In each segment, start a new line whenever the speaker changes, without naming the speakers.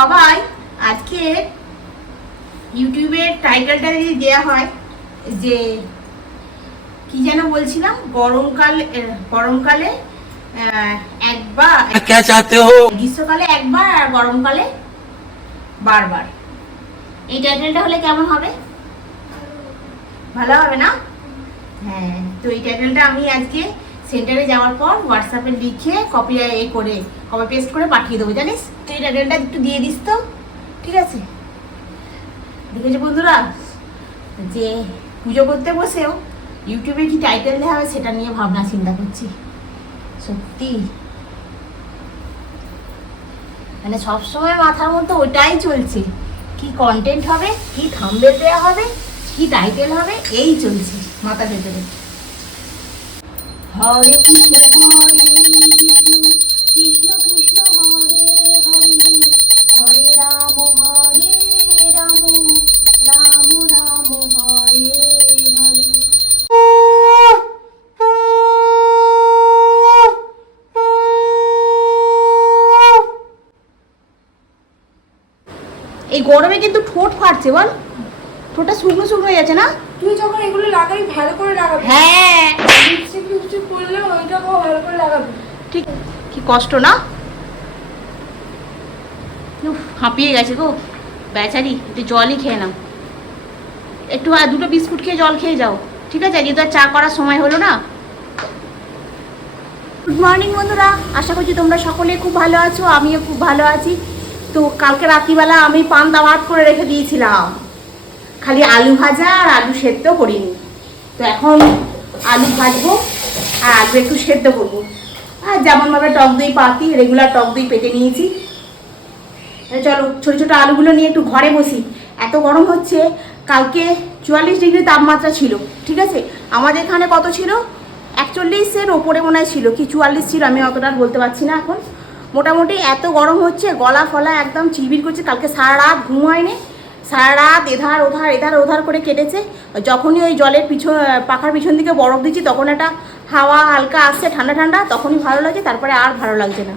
সবাই আজকে ইউটিউবের টাইটেলটা যদি দেওয়া হয় যে কি যেন বলছিলাম গরমকাল গরমকালে একবার গ্রীষ্মকালে একবার আর গরমকালে বারবার এই টাইটেলটা হলে কেমন হবে ভালো হবে না হ্যাঁ তো এই টাইটেলটা আমি আজকে সেন্টারে যাওয়ার পর হোয়াটসঅ্যাপে লিখে কপি এ করে কপি পেস্ট করে পাঠিয়ে দেবো জানিস তুই রেডেলটা একটু দিয়ে দিস তো ঠিক আছে দেখেছি বন্ধুরা যে পুজো করতে বসেও ইউটিউবে কি টাইটেল দেওয়া হবে সেটা নিয়ে ভাবনা চিন্তা করছি সত্যি মানে সবসময় মাথার মধ্যে ওটাই চলছে কি কন্টেন্ট হবে কি থাম্বেল দেওয়া হবে কি টাইটেল হবে এই চলছে মাথা ভেতরে হরে কৃষ্ণ হরে কৃষ্ণ কৃষ্ণ হরে হরে হরে রাম হরে রাম রাম রাম হরে হরে এই গরমে কিন্তু ঠোঁট ফাটছে বল ঠোঁটটা শুকনো শুকনো হয়ে যাচ্ছে না
তুই যখন এগুলো লাগাবি ভালো করে লাগাবি
হ্যাঁ ঠিক কি কষ্ট না হাঁপিয়ে গেছে গো বেচারি একটু জলই খেয়ে নাও একটু আর দুটো বিস্কুট খেয়ে জল খেয়ে যাও ঠিক আছে আজকে তো চা করার সময় হলো না গুড মর্নিং বন্ধুরা আশা করছি তোমরা সকলে খুব ভালো আছো আমিও খুব ভালো আছি তো কালকে রাত্রিবেলা আমি পান্তা ভাত করে রেখে দিয়েছিলাম খালি আলু ভাজা আর আলু সেদ্ধ করিনি তো এখন আলু ভাজবো আর আলু একটু সেদ্ধ করবো আর যেমনভাবে টক দই পাতি রেগুলার টক দই পেতে নিয়েছি চলো ছোটো ছোটো আলুগুলো নিয়ে একটু ঘরে বসি এত গরম হচ্ছে কালকে চুয়াল্লিশ ডিগ্রি তাপমাত্রা ছিল ঠিক আছে আমাদের এখানে কত ছিল একচল্লিশের ওপরে মনে হয় ছিল কি চুয়াল্লিশ ছিল আমি অতটা বলতে পারছি না এখন মোটামুটি এত গরম হচ্ছে গলা ফলা একদম চিবির করছে কালকে সারা রাত ঘুম হয়নি সারা রাত এধার ওধার এধার ওধার করে কেটেছে যখনই ওই জলের পিছন পাখার পিছন দিকে বরফ দিচ্ছি তখন একটা হাওয়া হালকা আসছে ঠান্ডা ঠান্ডা তখনই ভালো লাগে তারপরে আর ভালো লাগছে না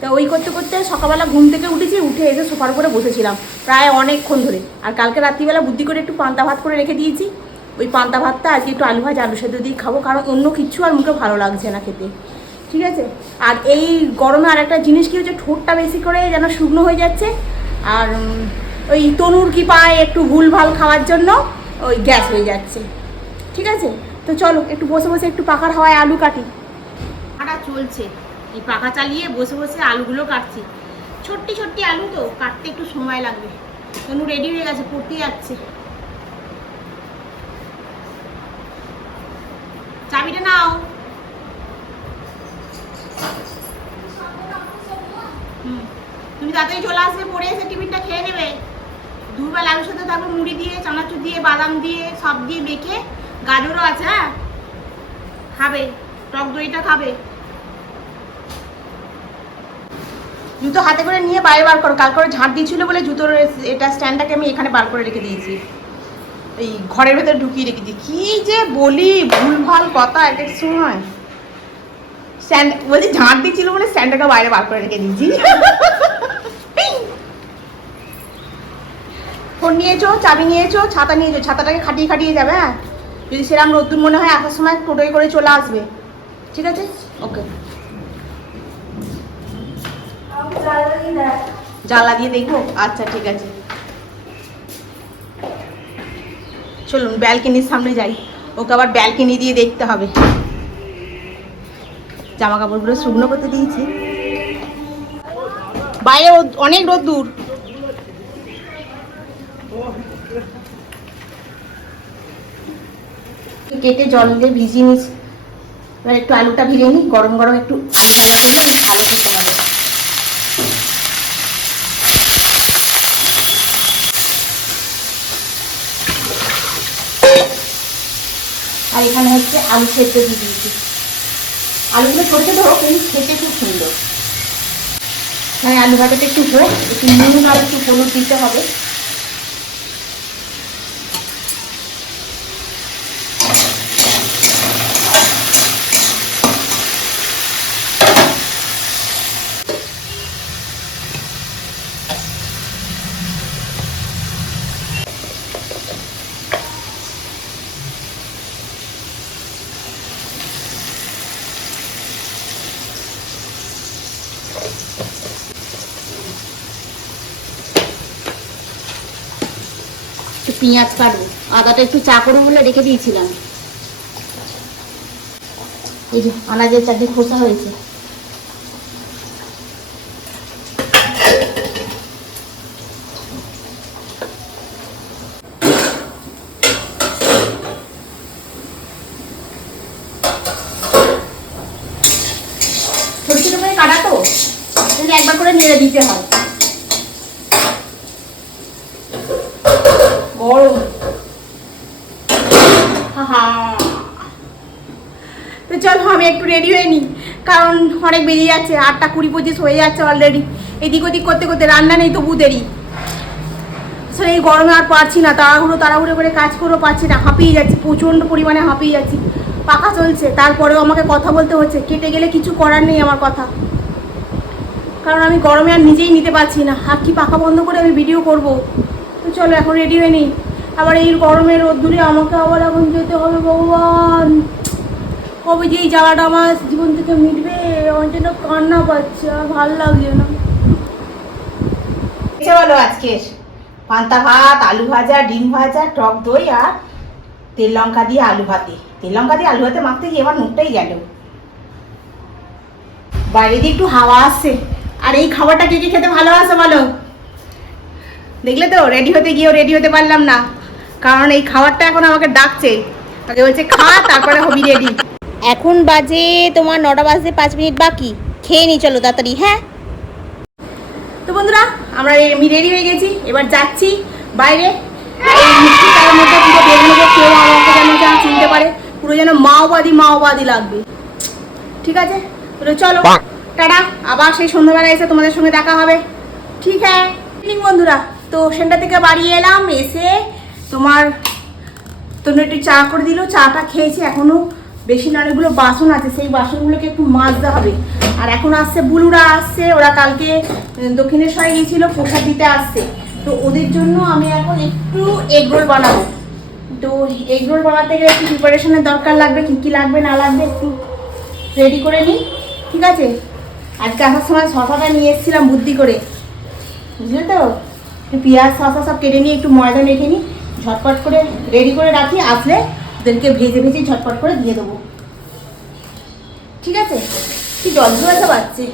তো ওই করতে করতে সকালবেলা ঘুম থেকে উঠেছি উঠে এসে সোফার উপরে বসেছিলাম প্রায় অনেকক্ষণ ধরে আর কালকে রাত্রিবেলা বুদ্ধি করে একটু পান্তা ভাত করে রেখে দিয়েছি ওই পান্তা ভাতটা আজকে একটু আলু ভাজ আলু সেদ্ধ দিয়ে খাবো কারণ অন্য কিছু আর মুখে ভালো লাগছে না খেতে ঠিক আছে আর এই গরমে আর একটা জিনিস কী হচ্ছে ঠোঁটটা বেশি করে যেন শুকনো হয়ে যাচ্ছে আর ওই তনুর কি পায় একটু ভুলভাল খাওয়ার জন্য ওই গ্যাস হয়ে যাচ্ছে ঠিক আছে তো চলো একটু বসে বসে একটু পাখার হাওয়ায় আলু কাটি কাটা চলছে এই পাখা চালিয়ে বসে বসে আলুগুলো কাটছি ছোট্টি ছোট্টি আলু তো কাটতে একটু সময় লাগবে তনু রেডি হয়ে গেছে পড়তে যাচ্ছে চাবিটা নাও তুমি তাড়াতাড়ি চলে আসবে পরে এসে টিফিনটা খেয়ে নেবে দুবেলা আলুর সাথে তারপর মুড়ি দিয়ে চানাচুর দিয়ে বাদাম দিয়ে সব দিয়ে মেখে গাজরও আছে হ্যাঁ খাবে টক দইটা খাবে জুতো হাতে করে নিয়ে বাইরে বার করো কালকে ঝাঁট দিয়েছিল বলে জুতোর এটা স্ট্যান্ডটাকে আমি এখানে বার করে রেখে দিয়েছি এই ঘরের ভেতরে ঢুকিয়ে রেখে দিই কী যে বলি ভুলভাল কথা এক এক সময় স্ট্যান্ড বলছি ঝাঁট দিয়েছিল বলে স্ট্যান্ডটাকে বাইরে বার করে রেখে দিয়েছি ফোন নিয়েছো চাবি নিয়েছো ছাতা নিয়েছো ছাতাটাকে খাটিয়ে খাটিয়ে যাবে হ্যাঁ যদি সেরাম রোদ্দুর মনে হয় আসার সময় টোটোয় করে চলে আসবে ঠিক আছে ওকে জাল দিয়ে দেখবো আচ্ছা ঠিক আছে চলুন ব্যালকিনির সামনে যাই ওকে আবার ব্যালকিনি দিয়ে দেখতে হবে জামা কাপড়গুলো শুকনো করতে দিয়েছি বাইরে অনেক রোদ্দুর কেটে জল দিয়ে ভিজিয়ে নিস এবার একটু আলুটা ভিজে নিই গরম গরম একটু আলুটা তোমাদের আর এখানে হচ্ছে আলু সেদ্ধ দিয়ে দিয়েছি আলুগুলো ছোট ধরো কিন্তু খেতে খুব সুন্দর হ্যাঁ আলু ভাজাটা একটু হোক একটু নুন আর একটু হলুদ দিতে হবে পেঁয়াজ কাটবো আদাটা একটু চা করবো বলে রেখে দিয়েছিলাম এই যে আনাজের চারটে খোসা হয়েছে ছোট ছোট করে কাটা তো একবার করে নেড়ে দিতে হয় তো চলো হ্যাঁ, আমি একটু রেডি হয়ে নিই কারণ অনেক বেরিয়ে যাচ্ছে আটটা কুড়ি পঁচিশ হয়ে যাচ্ছে অলরেডি এদিক ওদিক করতে করতে রান্না নেই তবু দেরি সে এই গরমে আর পারছি না তাড়াহুড়ো তাড়াহুড়ো করে কাজ করেও পারছি না হাঁপিয়ে যাচ্ছি প্রচণ্ড পরিমাণে হাঁপিয়ে যাচ্ছি পাখা চলছে তারপরেও আমাকে কথা বলতে হচ্ছে কেটে গেলে কিছু করার নেই আমার কথা কারণ আমি গরমে আর নিজেই নিতে পারছি না আর কি পাখা বন্ধ করে আমি ভিডিও করব তো চলো এখন রেডি হয়ে নিই আবার এই গরমের রোদ্দুরে আমাকে আবার এখন যেতে হবে ভগবান কবে যেই এই আমার জীবন থেকে মিটবে আমার জন্য কান্না পাচ্ছে আমার ভালো লাগছে না বলো আজকে পান্তা ভাত আলু ভাজা ডিম ভাজা টক দই আর তেল লঙ্কা দিয়ে আলু ভাতে তেল লঙ্কা দিয়ে আলু ভাতে মাখতে গিয়ে আমার মুখটাই গেল বাইরে দিয়ে একটু হাওয়া আসছে আর এই খাবারটা কে কে খেতে ভালোবাসো বলো দেখলে তো রেডি হতে গিয়েও রেডি হতে পারলাম না কারণ এই খাবারটা এখন আমাকে ডাকছে তাকে বলছে খা তারপরে হবি রেডি এখন বাজে তোমার নটা বাজে পাঁচ মিনিট বাকি খেয়ে নি চলো তাড়াতাড়ি হ্যাঁ তো বন্ধুরা আমরা আমি রেডি হয়ে গেছি এবার যাচ্ছি বাইরে পারে পুরো যেন মাওবাদী মাওবাদী লাগবে ঠিক আছে চলো আবার সেই এসে তোমাদের সঙ্গে দেখা হবে ঠিক হ্যাঁ বন্ধুরা তো সেন্টার থেকে এলাম এসে তোমার তোমরা একটু চা করে দিল চাটা খেয়েছি এখনও না অনেকগুলো বাসন আছে সেই বাসনগুলোকে একটু মাজতে হবে আর এখন আসছে বুলুরা আসছে ওরা কালকে দক্ষিণেশ্বরে গিয়েছিল প্রসাদ দিতে আসছে তো ওদের জন্য আমি এখন একটু এগরোল বানাবো তো এগরোল বানাতে গেলে একটু প্রিপারেশনের দরকার লাগবে কী কী লাগবে না লাগবে একটু রেডি করে নিই ঠিক আছে আজকে আসার সময় শশাটা নিয়ে এসেছিলাম বুদ্ধি করে বুঝলে তো পেঁয়াজ শশা সব কেটে নিয়ে একটু ময়দা মেখে নিই ঝটপট করে রেডি করে রাখি আসলে ওদেরকে ভেজে ভেজে ঝটপট করে দিয়ে দেবো ঠিক আছে কি জল ভিবাসা পাচ্ছে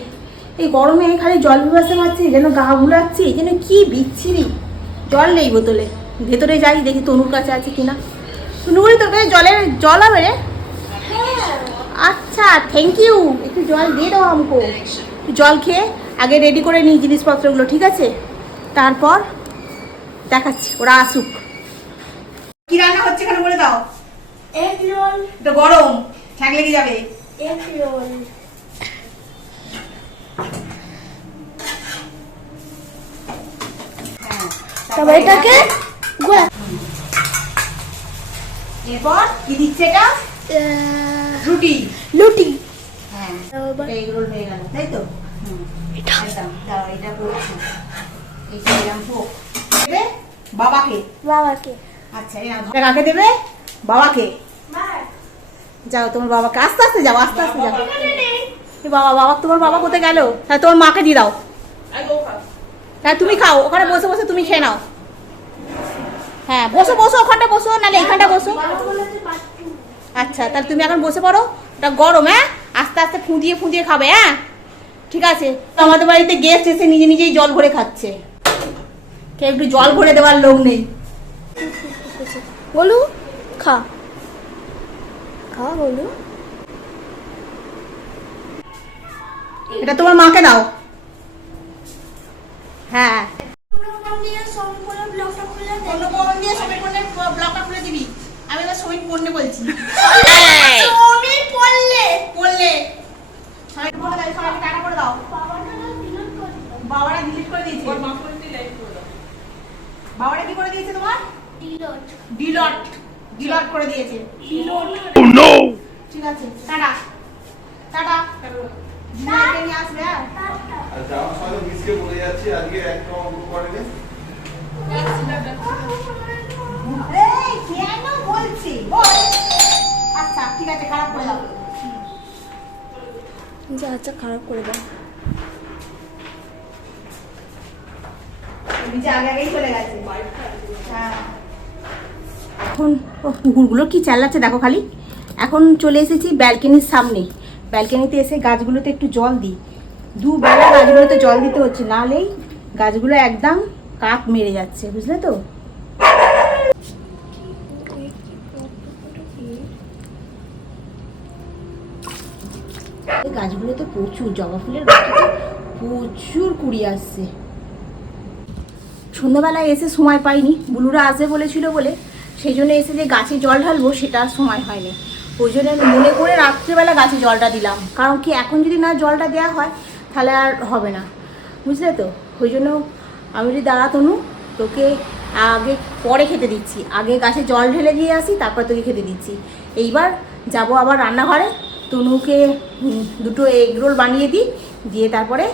এই গরমে খালি জল ভিবাসা পাচ্ছে যেন গা গুলাচ্ছে যেন কি বিচ্ছিরি জল নেই বোতলে ভেতরে যাই দেখি তনুর কাছে আছে কিনা বলি তোর কাছে জলের জল হবে রে আচ্ছা থ্যাংক ইউ একটু জল দিয়ে দাও আমকো জল খেয়ে আগে রেডি করে নিই জিনিসপত্রগুলো ঠিক আছে তারপর দেখাচ্ছি ওরা আসুক কি রান্না হচ্ছে এখানে বলে দাও এগ রোল গরম ঠ্যাং লেগে যাবে এগ এরপর কি দিচ্ছে এটা রুটি হ্যাঁ হয়ে গেল তাই তো এটা দাও এটা এটা এরকম দেবে বাবাকে বাবাকে আচ্ছা কাকে দেবে বাবাকে যাও তোমার বাবাকে আস্তে আস্তে যাও আস্তে আস্তে যাও বাবা বাবা তোমার বাবা কোথায় গেল হ্যাঁ তোমার মাকে দিয়ে দাও হ্যাঁ তুমি খাও ওখানে বসে বসে তুমি খেয়ে নাও হ্যাঁ বসো বসো ওখানটা বসো নাহলে এখানটা বসো আচ্ছা তাহলে তুমি এখন বসে পড়ো ওটা গরম হ্যাঁ আস্তে আস্তে ফুঁদিয়ে ফুঁদিয়ে খাবে হ্যাঁ ঠিক আছে তো আমাদের বাড়িতে গেস্ট এসে নিজে নিজেই জল ভরে খাচ্ছে কেউ একটু জল ভরে দেওয়ার লোক নেই বলু খা খাওয়া হ্যাঁ, বলো এটা তোমার মাকে দাও হ্যাঁ আমি এবার সমিত পড়লে বলছি
সমিত পড়লে
পড়লে সবাই সবাইকে করে দাও বাবারা ডিলিট করে দিয়েছে বাবারা কি করে দিয়েছে তোমার ডিলট ডিলট ডিলট করে দিয়েছে
ও
oh, নো
ঠিক আছে টাটা টাটা আসবে হ্যাঁ।
আর মিসকে বলে যাচ্ছি আজকে
এই কেন বলছি বল আচ্ছা ঠিক আছে খারাপ করে দাও যা আচ্ছা খারাপ করে দাও তুমি যে আগে আগেই চলে গেছে হ্যাঁ এখন কুকুরগুলো কি চালাচ্ছে দেখো খালি এখন চলে এসেছি ব্যালকনির সামনে ব্যালকনিতে এসে গাছগুলোতে একটু জল দিই দুবেলা গাছগুলোতে জল দিতে হচ্ছে নাহলেই গাছগুলো একদম কাক মেরে যাচ্ছে বুঝলে তো গাছগুলোতে প্রচুর জবা ফুলের প্রচুর কুড়ি আসছে সন্ধ্যাবেলায় এসে সময় পাইনি বুলুরা আসবে বলেছিল বলে সেই জন্য এসে যে গাছে জল ঢালবো সেটা আর সময় হয়নি ওই জন্য আমি মনে করে রাত্রিবেলা গাছে জলটা দিলাম কারণ কি এখন যদি না জলটা দেওয়া হয় তাহলে আর হবে না বুঝলে তো ওই জন্য আমি যদি দাঁড়াতনু তোকে আগে পরে খেতে দিচ্ছি আগে গাছে জল ঢেলে দিয়ে আসি তারপর তোকে খেতে দিচ্ছি এইবার যাব আবার রান্নাঘরে তনুকে দুটো এগ রোল বানিয়ে দিই দিয়ে তারপরে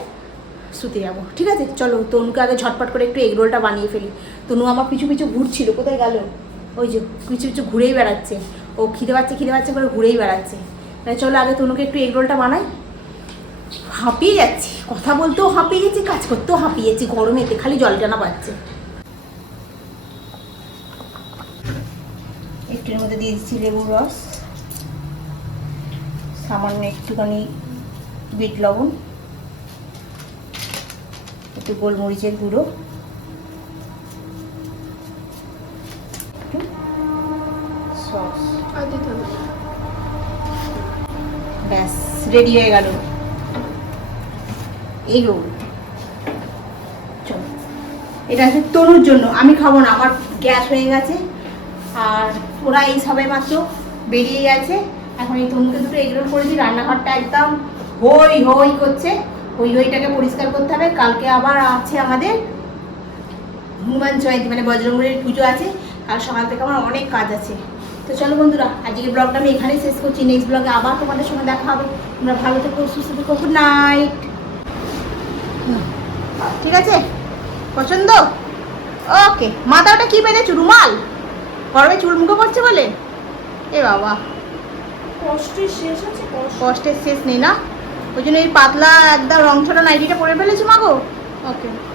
শুতে যাবো ঠিক আছে চলো তনুকে আগে ঝটপট করে একটু এগ রোলটা বানিয়ে ফেলি তনু আমার পিছু পিছু ঘুরছিল কোথায় গেল ওই যে কিছু কিছু ঘুরেই বেড়াচ্ছে ও খিদে পাচ্ছে খিদে পাচ্ছে করে ঘুরেই বেড়াচ্ছে মানে চলো আগে তনুকে একটু এগরোলটা বানাই হাঁপিয়ে যাচ্ছি কথা বলতেও হাঁপিয়ে গেছি কাজ করতেও হাঁপিয়ে যাচ্ছি গরমেতে খালি জল টানা পাচ্ছে একটুর মধ্যে দিয়ে দিচ্ছি লেবুর রস সামান্য একটুখানি বিট লবণ একটু গোলমরিচের গুঁড়ো ব্যাস রেডি হয়ে গেল এই রোল এটা আছে তরুর জন্য আমি খাবো না আমার গ্যাস হয়ে গেছে আর ওরা এই সবাই মাত্র বেরিয়ে গেছে এখন এই তনুকে দুটো এগরোল করেছি রান্নাঘরটা একদম হই হই করছে ওই হইটাকে পরিষ্কার করতে হবে কালকে আবার আছে আমাদের হনুমান জয়ন্তী মানে বজরঙ্গের পুজো আছে কাল সকাল থেকে আমার অনেক কাজ আছে তো চলো বন্ধুরা আজকে ব্লগটা আমি এখানেই শেষ করছি নেক্সট ব্লগে আবার তোমাদের সঙ্গে দেখা হবে তোমরা ভালো থেকো সুস্থ থেকো গুড নাইট ঠিক আছে পছন্দ ওকে মাথা ওটা কী বেঁধেছো রুমাল গরমে চুল মুখে পড়ছে বলে এ বাবা
কষ্টের শেষ আছে
কষ্টের শেষ নেই না ওই জন্য এই পাতলা একদম রং ছড়া নাইটিটা পরে ফেলেছো মাগো ওকে